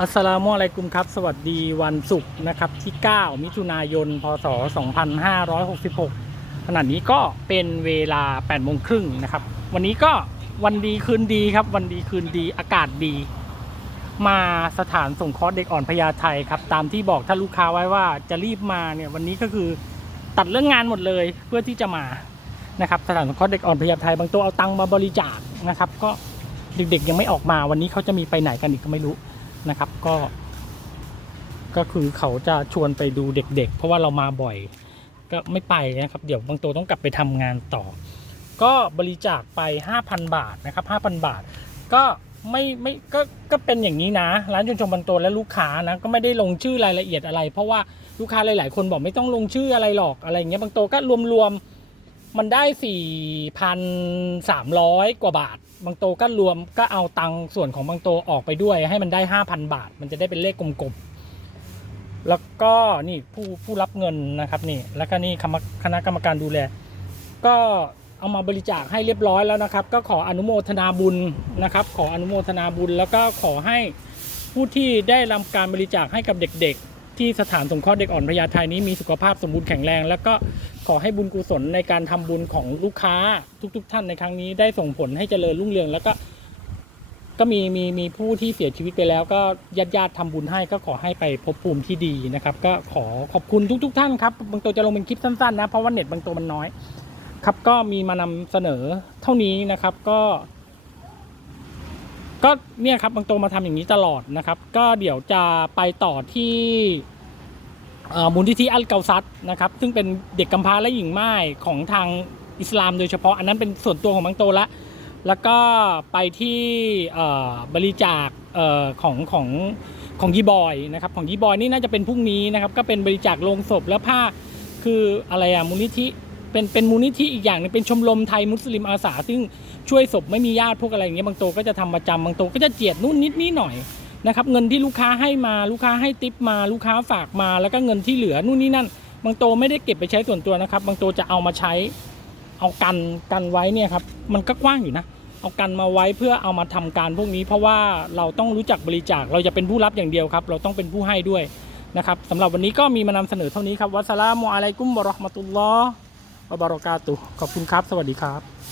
อัสสลามุอะลัยกุมครับ สวัสดีวันศุกร์นะครับที่ 9 มิถุนายน พศ 2566 ขณะนี้ก็เป็นเวลา8โมงครึ่งนะครับ วันนี้ก็วันดีคืนดีครับ วันดีคืนดีอากาศดี มาสถานส่งเคราะห์เด็กอ่อนพญาไทครับ ตามที่บอกท่านลูกค้าไว้ว่าจะรีบมาเนี่ยวันนี้ก็คือตัดเรื่องงานหมดเลยเพื่อที่จะมานะครับสถานสงเคราะห์เด็กอ่อนพญาไทบางตัวเอาตังค์มาบริจาคนะครับ ก็เด็กๆยังไม่ออกมาวันนี้เขาจะมีไปไหนกันอีกก็ไม่รู้ นะครับ ก็ ก็คือเขาจะชวนไปดูเด็ก ๆ เพราะว่าเรามาบ่อย ก็ไม่ไปนะครับ เดี๋ยวบางตัวต้องกลับไปทำงานต่อ ก็บริจาคไป 5,000 บาทนะครับ5,000 บาท ก็ไม่ไม่ก็ก็เป็นอย่างนี้นะ ร้านชนชมบางตัวและลูกค้านะก็ไม่ได้ลงชื่อรายละเอียดอะไร เพราะว่าลูกค้าหลาย ๆ คนบอกไม่ต้องลงชื่ออะไรหรอกอะไรเงี้ยบางตัวก็รวมๆ มันได้ 4,300 กว่าบาท บางโตก็รวมก็เอาตังค์ส่วนของบางโตออกไปด้วย ให้มันได้ 5,000 บาท มันจะได้เป็นเลขกลมๆ แล้วก็นี่ผู้ผู้รับเงินนะครับนี่ แล้วก็นี่คณะคณะกรรมการดูแล ก็เอามาบริจาคให้เรียบร้อยแล้วนะครับ ก็ขออนุโมทนาบุญนะครับ ขออนุโมทนาบุญ แล้วก็ขอให้ผู้ที่ได้รับการบริจาคให้กับเด็กๆ ที่สถานสงเคราะห์เด็กอ่อนพญาไทนี้มีสุขภาพสมบูรณ์แข็งแรง แล้วก็ ขอให้บุญกุศลในการทำบุญของลูกค้าทุกๆท่านในครั้งนี้ได้ส่งผลให้เจริญรุ่งเรืองแล้วก็ ก็มีมีมีผู้ที่เสียชีวิตไปแล้ว ก็ญาติญาติๆทำบุญให้ก็ขอให้ไปพบภูมิที่ดีนะครับ ก็ขอขอบคุณทุกๆท่านครับบางตัวจะลงเป็นคลิปสั้นๆนะเพราะว่าเน็ตบางตัวมันน้อย ครับก็มีมานำเสนอเท่านี้นะครับก็ก็เนี่ยครับบางตัวมาทำอย่างนี้ตลอดนะครับ ก็เดี๋ยวจะไปต่อที่ มูลนิธิอัลเกาซัดนะครับซึ่งเป็นเด็กกำพร้าและหญิงไม่ายของทางอิสลามโดยเฉพาะอันนั้นเป็นส่วนตัวของบางโตละแล้วก็ไปที่บริจาคของของของยีบอยนะครับของยีบอยนี่น่าจะเป็นพรุ่งนี้นะครับก็เป็นบริจาคโลงศพแล้วผ้าคืออะไรอะมูลนิธิเป็นเป็นมูลนิธิอีกอย่างหนึงเป็นชมรมไทยมุสลิมอาสา ซึ่งช่วยศพไม่มีญาติพวกอะไรอย่างเงี้ยบางโตก็จะทำประจำบางโตก็จะเจียดนู่นนิดนี่หน่อย นะครับเงินที่ลูกค้าให้มาลูกค้าให้ติปมาลูกค้าฝากมาแล้วก็เงินที่เหลือนู่นนี่นั่น บางโตไม่ได้เก็บไปใช้ส่วนตัวนะครับ บางโตจะเอามาใช้เอากันกันไว้เนี่ยครับมันก็กว้างอยู่นะเอากันมาไว้เพื่อเอามาทำการพวกนี้ เพราะว่าเราต้องรู้จักบริจาคเราจะเป็นผู้รับอย่างเดียวครับ เราต้องเป็นผู้ให้ด้วยนะครับสำหรับวันนี้ก็มีมานำเสนอเท่านี้ครับวัสลามุอะลัยกุมวะราะห์มะตุลลอฮ์วะบารอกาตุขอบคุณครับ สวัสดีครับ